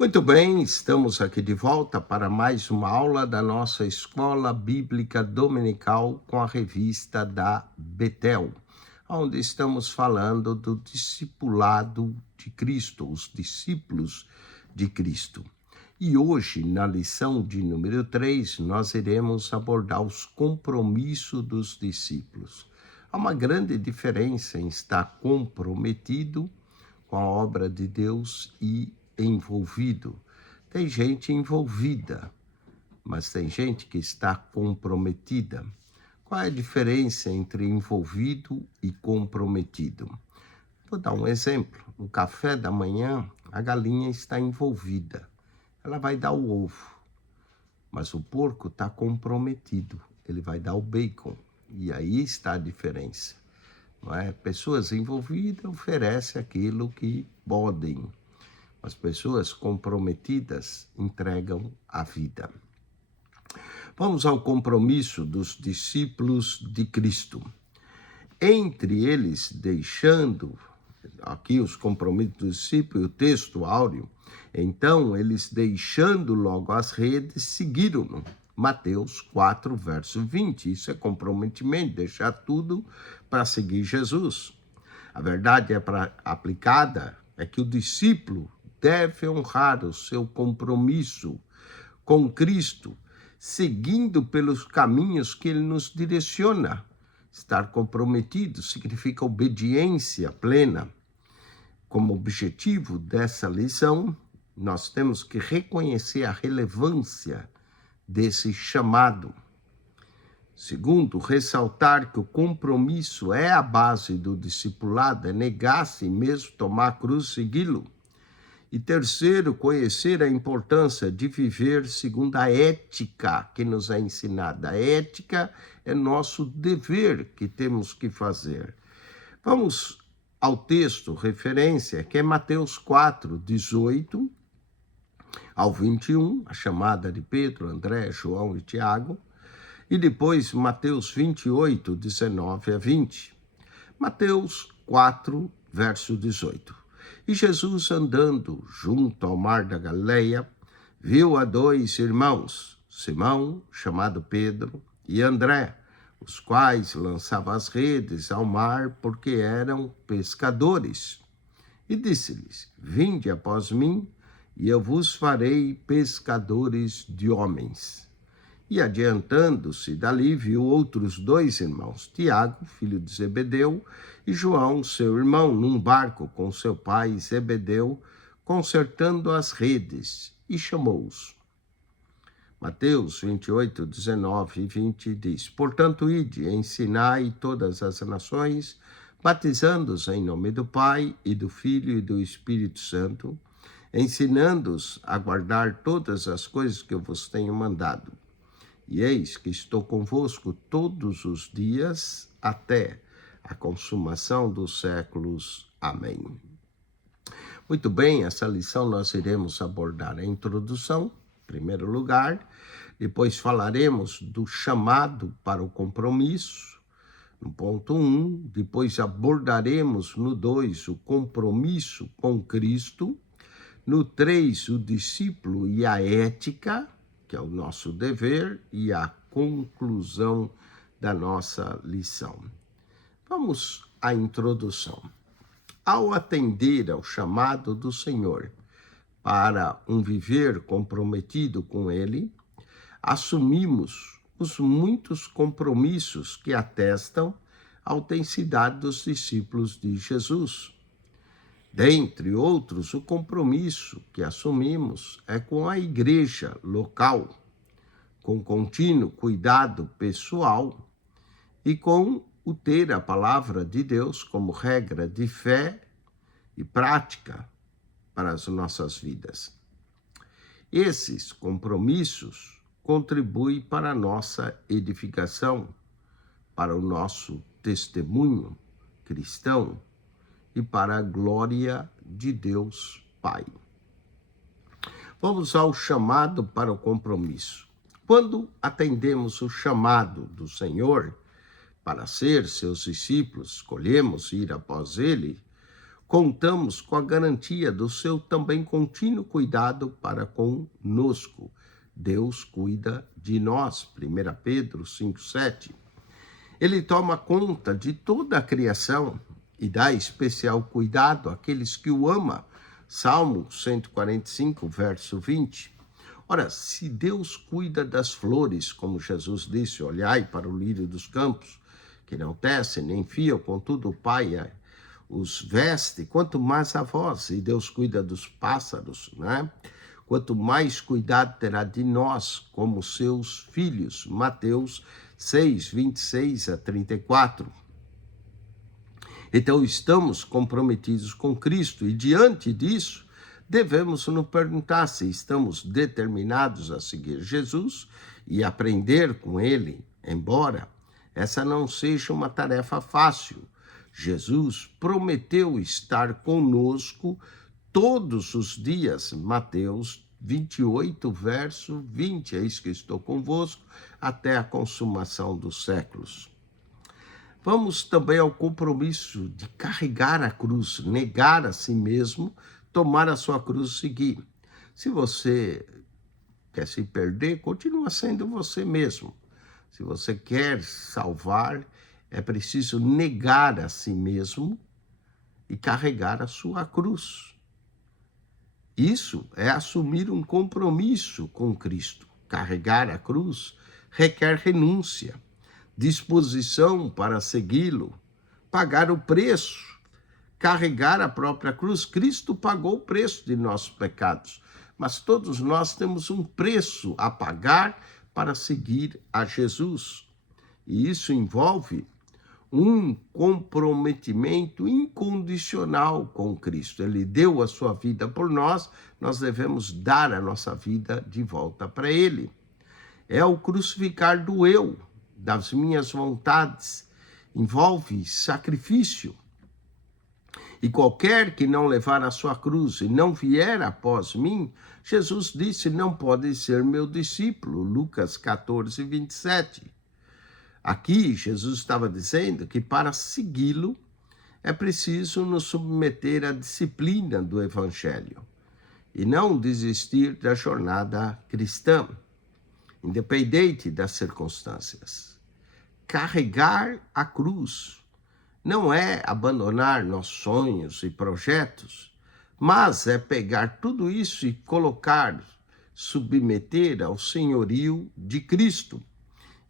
Muito bem, estamos aqui de volta para mais uma aula da nossa Escola Bíblica Dominical com a revista da Betel, onde estamos falando do discipulado de Cristo, os discípulos de Cristo. E hoje, na lição de número 3, nós iremos abordar os compromissos dos discípulos. Há uma grande diferença em estar comprometido com a obra de Deus e envolvido. Tem gente envolvida, mas tem gente que está comprometida. Qual é a diferença entre envolvido e comprometido? Vou dar um exemplo. No café da manhã, a galinha está envolvida. Ela vai dar o ovo, mas o porco está comprometido. Ele vai dar o bacon. E aí está a diferença. Não é? Pessoas envolvidas oferecem aquilo que podem. As pessoas comprometidas entregam a vida. Vamos ao compromisso dos discípulos de Cristo. Entre eles, deixando aqui os compromissos dos discípulos, o texto áureo, então eles deixando logo as redes, seguiram-no. Mateus 4, verso 20. Isso é comprometimento, deixar tudo para seguir Jesus. A verdade aplicada é que o discípulo deve honrar o seu compromisso com Cristo, seguindo pelos caminhos que ele nos direciona. Estar comprometido significa obediência plena. Como objetivo dessa lição, nós temos que reconhecer a relevância desse chamado. Segundo, ressaltar que o compromisso é a base do discipulado, é negar a si mesmo, tomar a cruz, segui-lo. E terceiro, conhecer a importância de viver segundo a ética que nos é ensinada. A ética é nosso dever que temos que fazer. Vamos ao texto, referência, que é Mateus 4, 18 ao 21, a chamada de Pedro, André, João e Tiago, e depois Mateus 28, 19 a 20. Mateus 4, verso 18. E Jesus, andando junto ao mar da Galileia, viu a dois irmãos, Simão, chamado Pedro, e André, os quais lançavam as redes ao mar porque eram pescadores. E disse-lhes: Vinde após mim, e eu vos farei pescadores de homens. E adiantando-se dali, viu outros dois irmãos, Tiago, filho de Zebedeu, e João, seu irmão, num barco com seu pai Zebedeu, consertando as redes, e chamou-os. Mateus 28, 19 e 20 diz: Portanto, ide, ensinai todas as nações, batizando-os em nome do Pai, e do Filho e do Espírito Santo, ensinando-os a guardar todas as coisas que eu vos tenho mandado. E eis que estou convosco todos os dias, até a consumação dos séculos. Amém. Muito bem, essa lição nós iremos abordar a introdução, em primeiro lugar, depois falaremos do chamado para o compromisso, no ponto 1, depois abordaremos no 2 o compromisso com Cristo, no 3 o discípulo e a ética, que é o nosso dever, e a conclusão da nossa lição. Vamos à introdução. Ao atender ao chamado do Senhor para um viver comprometido com Ele, assumimos os muitos compromissos que atestam a autenticidade dos discípulos de Jesus. Dentre outros, o compromisso que assumimos é com a igreja local, com contínuo cuidado pessoal e com o ter a palavra de Deus como regra de fé e prática para as nossas vidas. Esses compromissos contribuem para a nossa edificação, para o nosso testemunho cristão, e para a glória de Deus Pai. Vamos ao chamado para o compromisso. Quando atendemos o chamado do Senhor para ser seus discípulos, escolhemos ir após Ele, contamos com a garantia do seu também contínuo cuidado para conosco. Deus cuida de nós, 1 Pedro 5,7. Ele toma conta de toda a criação e dá especial cuidado àqueles que o amam. Salmo 145, verso 20. Ora, se Deus cuida das flores, como Jesus disse, olhai para o lírio dos campos, que não tece nem fiam, contudo o Pai os veste, quanto mais a vós, e Deus cuida dos pássaros, né? Quanto mais cuidado terá de nós, como seus filhos. Mateus 6, 26 a 34. Então, estamos comprometidos com Cristo e, diante disso, devemos nos perguntar se estamos determinados a seguir Jesus e aprender com Ele, embora essa não seja uma tarefa fácil. Jesus prometeu estar conosco todos os dias. Mateus 28, verso 20. Eis que estou convosco até a consumação dos séculos. Vamos também ao compromisso de carregar a cruz, negar a si mesmo, tomar a sua cruz e seguir. Se você quer se perder, continua sendo você mesmo. Se você quer salvar, é preciso negar a si mesmo e carregar a sua cruz. Isso é assumir um compromisso com Cristo. Carregar a cruz requer renúncia, disposição para segui-lo, pagar o preço, carregar a própria cruz. Cristo pagou o preço de nossos pecados, mas todos nós temos um preço a pagar para seguir a Jesus. E isso envolve um comprometimento incondicional com Cristo. Ele deu a sua vida por nós, nós devemos dar a nossa vida de volta para Ele. É o crucificar do eu, das minhas vontades, envolve sacrifício. E qualquer que não levar a sua cruz e não vier após mim, Jesus disse, não pode ser meu discípulo, Lucas 14, 27. Aqui, Jesus estava dizendo que para segui-lo é preciso nos submeter à disciplina do Evangelho e não desistir da jornada cristã, independente das circunstâncias. Carregar a cruz não é abandonar nossos sonhos e projetos, mas é pegar tudo isso e colocar, submeter ao senhorio de Cristo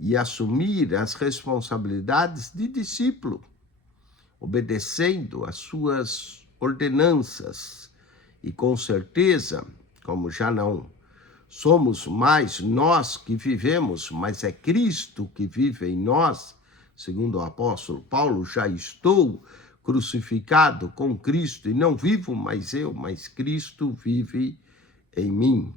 e assumir as responsabilidades de discípulo, obedecendo às suas ordenanças. E com certeza, como já não somos mais nós que vivemos, mas é Cristo que vive em nós, segundo o apóstolo Paulo, já estou crucificado com Cristo e não vivo mais eu, mas Cristo vive em mim.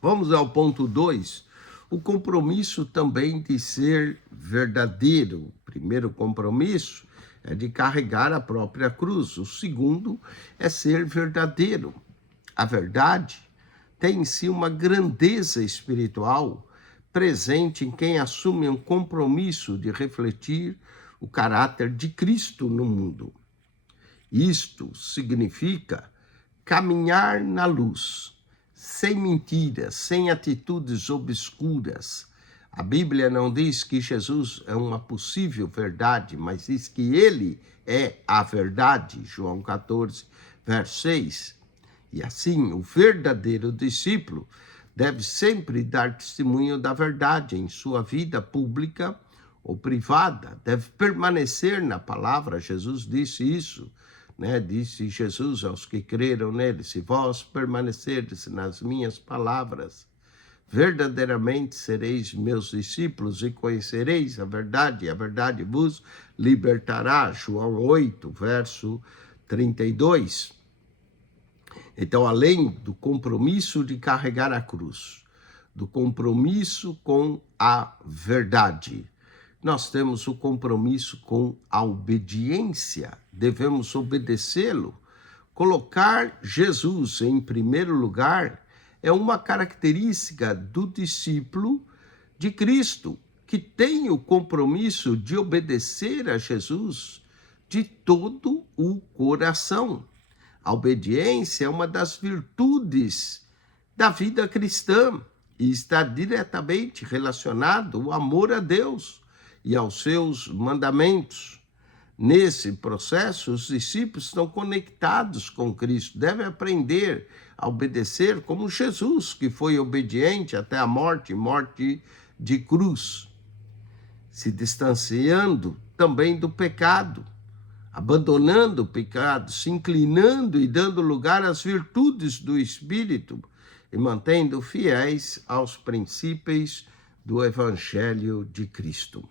Vamos ao ponto 2. O compromisso também de ser verdadeiro. O primeiro compromisso é de carregar a própria cruz. O segundo é ser verdadeiro. A verdade tem em si uma grandeza espiritual presente em quem assume um compromisso de refletir o caráter de Cristo no mundo. Isto significa caminhar na luz, sem mentiras, sem atitudes obscuras. A Bíblia não diz que Jesus é uma possível verdade, mas diz que ele é a verdade. João 14, verso 6. E assim, o verdadeiro discípulo deve sempre dar testemunho da verdade em sua vida pública ou privada. Deve permanecer na palavra. Jesus disse isso. Disse Jesus aos que creram nele, se vós permanecerdes nas minhas palavras, verdadeiramente sereis meus discípulos e conhecereis a verdade vos libertará. João 8, verso 32. Então, além do compromisso de carregar a cruz, do compromisso com a verdade, nós temos o compromisso com a obediência. Devemos obedecê-lo. Colocar Jesus em primeiro lugar é uma característica do discípulo de Cristo, que tem o compromisso de obedecer a Jesus de todo o coração. A obediência é uma das virtudes da vida cristã e está diretamente relacionado ao amor a Deus e aos seus mandamentos. Nesse processo, os discípulos estão conectados com Cristo, devem aprender a obedecer como Jesus, que foi obediente até a morte de cruz, se distanciando também do pecado, abandonando o pecado, se inclinando e dando lugar às virtudes do Espírito e mantendo fiéis aos princípios do Evangelho de Cristo.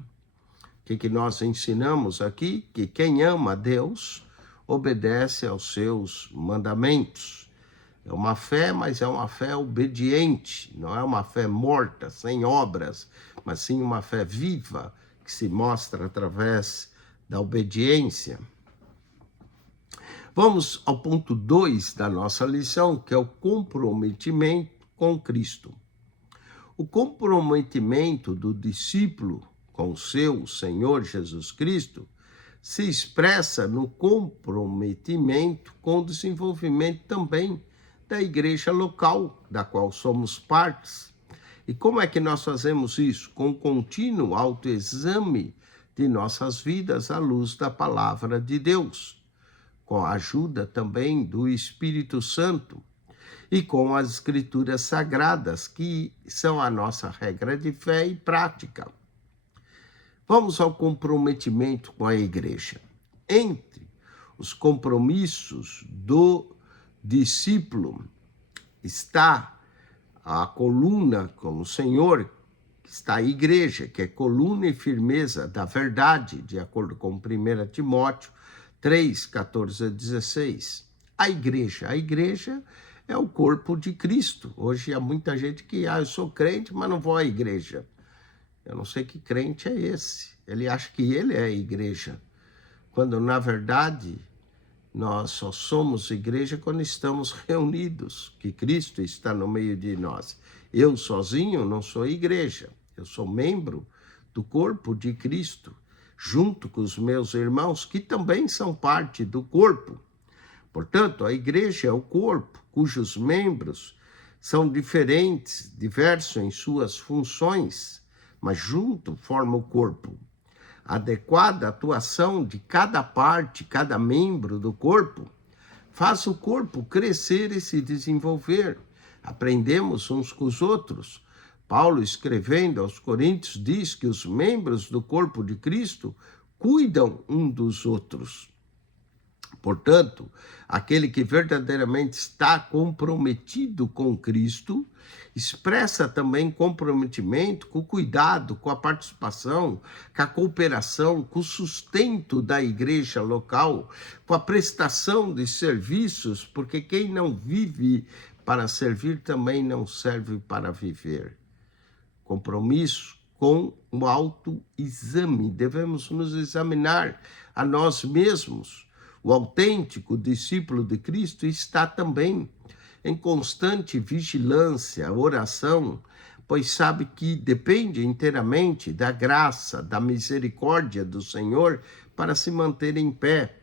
O que nós ensinamos aqui? Que quem ama a Deus obedece aos seus mandamentos. É uma fé, mas é uma fé obediente, não é uma fé morta, sem obras, mas sim uma fé viva, que se mostra através da obediência. Vamos ao ponto 2 da nossa lição, que é o comprometimento com Cristo. O comprometimento do discípulo com o seu Senhor Jesus Cristo se expressa no comprometimento com o desenvolvimento também da igreja local, da qual somos partes. E como é que nós fazemos isso? Com o contínuo autoexame de nossas vidas à luz da palavra de Deus, com a ajuda também do Espírito Santo e com as Escrituras Sagradas, que são a nossa regra de fé e prática. Vamos ao comprometimento com a igreja. Entre os compromissos do discípulo está a coluna com o Senhor, que está a igreja, que é coluna e firmeza da verdade, de acordo com 1 Timóteo 3, 14 a 16. A igreja é o corpo de Cristo. Hoje há muita gente que, eu sou crente, mas não vou à igreja. Eu não sei que crente é esse. Ele acha que ele é a igreja, quando na verdade nós só somos igreja quando estamos reunidos, que Cristo está no meio de nós. Eu sozinho não sou igreja, eu sou membro do corpo de Cristo, junto com os meus irmãos, que também são parte do corpo. Portanto, a igreja é o corpo, cujos membros são diferentes, diversos em suas funções, mas junto forma o corpo. A adequada atuação de cada parte, cada membro do corpo, faz o corpo crescer e se desenvolver. Aprendemos uns com os outros. Paulo, escrevendo aos Coríntios, diz que os membros do corpo de Cristo cuidam um dos outros. Portanto, aquele que verdadeiramente está comprometido com Cristo, expressa também comprometimento com o cuidado, com a participação, com a cooperação, com o sustento da igreja local, com a prestação de serviços, porque quem não vive para servir também não serve para viver. Compromisso com o autoexame. Devemos nos examinar a nós mesmos. O autêntico discípulo de Cristo está também em constante vigilância, oração, pois sabe que depende inteiramente da graça, da misericórdia do Senhor para se manter em pé.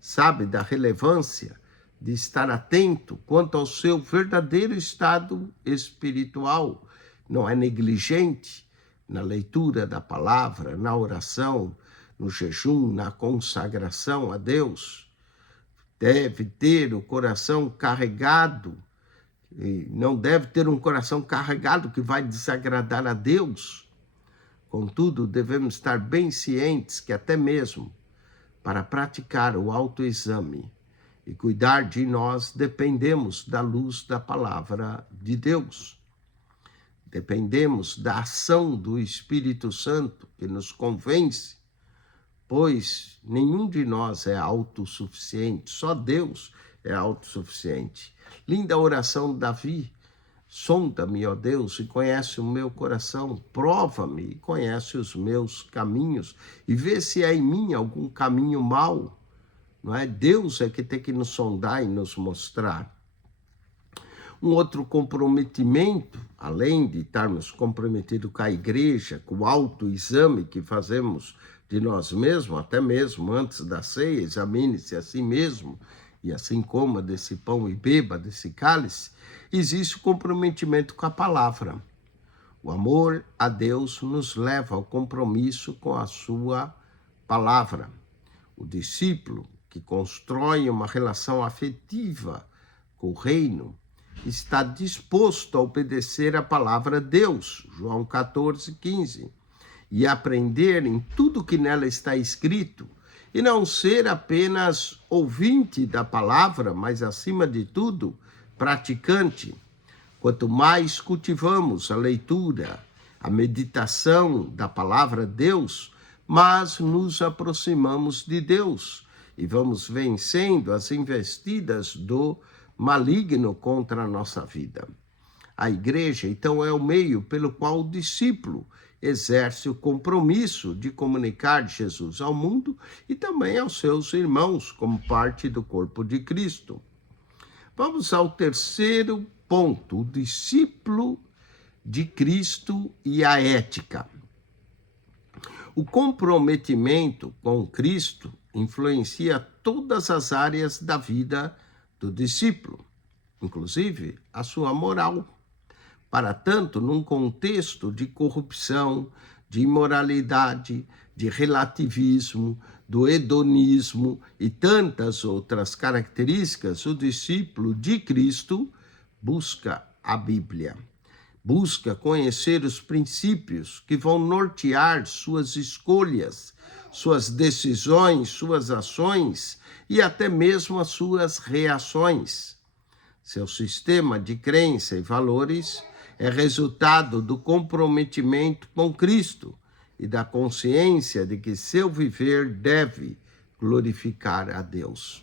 Sabe da relevância de estar atento quanto ao seu verdadeiro estado espiritual. Não é negligente na leitura da palavra, na oração, no jejum, na consagração a Deus. Deve ter o coração carregado, e não deve ter um coração carregado que vai desagradar a Deus. Contudo, devemos estar bem cientes que até mesmo para praticar o autoexame e cuidar de nós, dependemos da luz da palavra de Deus. Dependemos da ação do Espírito Santo, que nos convence, pois nenhum de nós é autossuficiente, só Deus é autossuficiente. Linda oração de Davi: sonda-me, ó Deus, e conhece o meu coração, prova-me e conhece os meus caminhos, e vê se há em mim algum caminho mau. Não é? Deus é que tem que nos sondar e nos mostrar. Um outro comprometimento, além de estarmos comprometidos com a igreja, com o autoexame que fazemos de nós mesmos, até mesmo antes da ceia, examine-se a si mesmo, e assim coma desse pão e beba desse cálice, existe o comprometimento com a palavra. O amor a Deus nos leva ao compromisso com a sua palavra. O discípulo que constrói uma relação afetiva com o reino está disposto a obedecer a palavra de Deus, João 14:15, e aprender em tudo que nela está escrito, e não ser apenas ouvinte da palavra, mas, acima de tudo, praticante. Quanto mais cultivamos a leitura, a meditação da palavra de Deus, mais nos aproximamos de Deus e vamos vencendo as investidas do maligno contra a nossa vida. A igreja, então, é o meio pelo qual o discípulo exerce o compromisso de comunicar Jesus ao mundo e também aos seus irmãos, como parte do corpo de Cristo. Vamos ao terceiro ponto, o discípulo de Cristo e a ética. O comprometimento com Cristo influencia todas as áreas da vida do discípulo, inclusive a sua moral. Para tanto, num contexto de corrupção, de imoralidade, de relativismo, do hedonismo e tantas outras características, o discípulo de Cristo busca a Bíblia, busca conhecer os princípios que vão nortear suas escolhas, suas decisões, suas ações e até mesmo as suas reações. Seu sistema de crença e valores é resultado do comprometimento com Cristo e da consciência de que seu viver deve glorificar a Deus.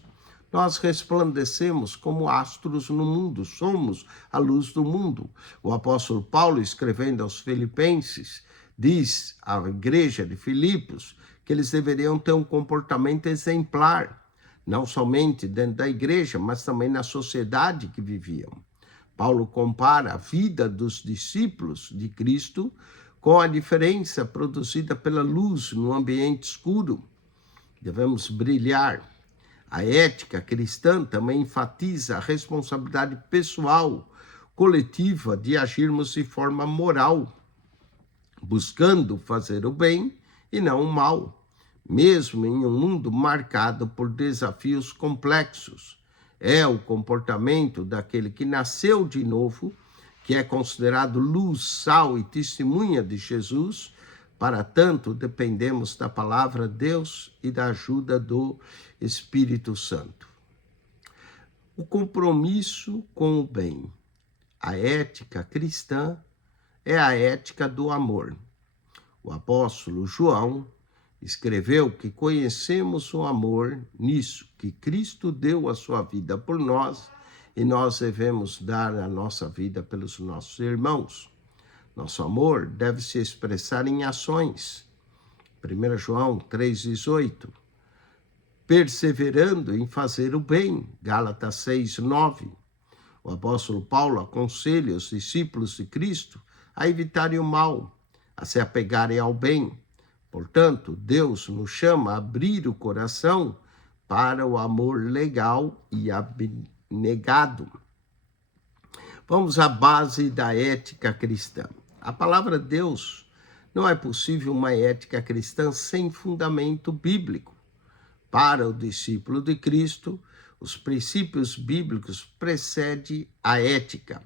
Nós resplandecemos como astros no mundo, somos a luz do mundo. O apóstolo Paulo, escrevendo aos Filipenses, diz à igreja de Filipos que eles deveriam ter um comportamento exemplar, não somente dentro da igreja, mas também na sociedade que viviam. Paulo compara a vida dos discípulos de Cristo com a diferença produzida pela luz no ambiente escuro. Devemos brilhar. A ética cristã também enfatiza a responsabilidade pessoal, coletiva, de agirmos de forma moral, buscando fazer o bem e não o mal, mesmo em um mundo marcado por desafios complexos. É o comportamento daquele que nasceu de novo, que é considerado luz, sal e testemunha de Jesus. Para tanto, dependemos da palavra de Deus e da ajuda do Espírito Santo. O compromisso com o bem. A ética cristã é a ética do amor. O apóstolo João escreveu que conhecemos o amor nisso, que Cristo deu a sua vida por nós e nós devemos dar a nossa vida pelos nossos irmãos. Nosso amor deve se expressar em ações. 1 João 3,18. Perseverando em fazer o bem. Gálatas 6,9. O apóstolo Paulo aconselha os discípulos de Cristo a evitarem o mal, a se apegarem ao bem. Portanto, Deus nos chama a abrir o coração para o amor legal e abnegado. Vamos à base da ética cristã. A palavra de Deus, não é possível uma ética cristã sem fundamento bíblico. Para o discípulo de Cristo, os princípios bíblicos precedem a ética.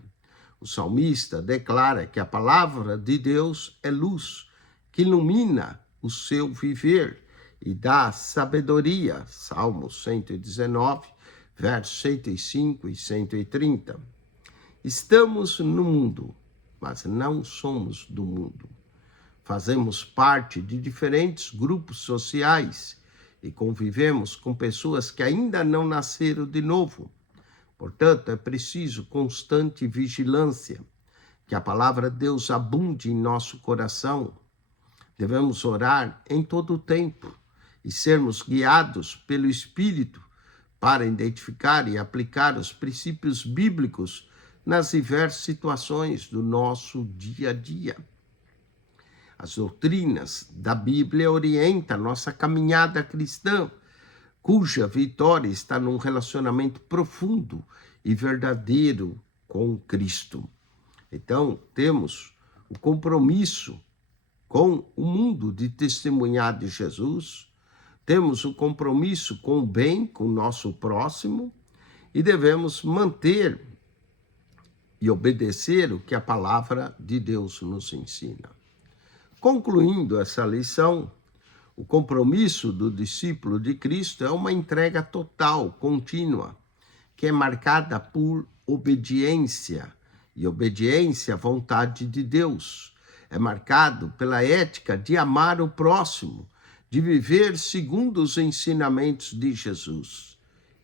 O salmista declara que a palavra de Deus é luz, que ilumina o seu viver e dá sabedoria. Salmo 119, versos 105 e 130. Estamos no mundo, mas não somos do mundo. Fazemos parte de diferentes grupos sociais e convivemos com pessoas que ainda não nasceram de novo. Portanto, é preciso constante vigilância, que a palavra de Deus abunde em nosso coração. Devemos orar em todo o tempo e sermos guiados pelo Espírito para identificar e aplicar os princípios bíblicos nas diversas situações do nosso dia a dia. As doutrinas da Bíblia orientam a nossa caminhada cristã, cuja vitória está num relacionamento profundo e verdadeiro com Cristo. Então, temos o compromisso com o mundo de testemunhar de Jesus, temos o compromisso com o bem, com o nosso próximo, e devemos manter e obedecer o que a palavra de Deus nos ensina. Concluindo essa lição, o compromisso do discípulo de Cristo é uma entrega total, contínua, que é marcada por obediência, e obediência à vontade de Deus. É marcado pela ética de amar o próximo, de viver segundo os ensinamentos de Jesus.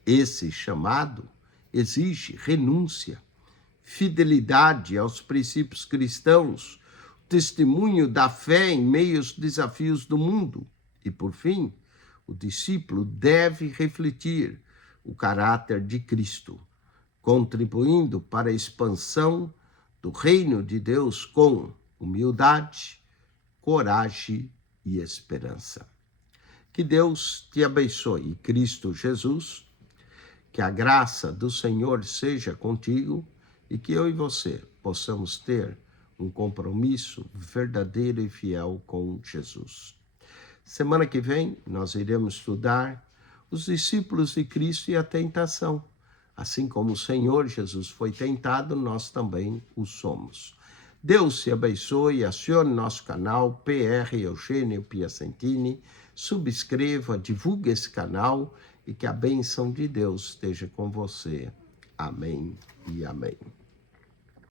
Esse chamado exige renúncia, fidelidade aos princípios cristãos, testemunho da fé em meio aos desafios do mundo. E, por fim, o discípulo deve refletir o caráter de Cristo, contribuindo para a expansão do reino de Deus com humildade, coragem e esperança. Que Deus te abençoe, em Cristo Jesus, que a graça do Senhor seja contigo e que eu e você possamos ter um compromisso verdadeiro e fiel com Jesus. Semana que vem nós iremos estudar os discípulos de Cristo e a tentação. Assim como o Senhor Jesus foi tentado, nós também o somos. Deus te abençoe, acione nosso canal PR Eugênio Piacentini, subscreva, divulgue esse canal e que a bênção de Deus esteja com você. Amém e amém.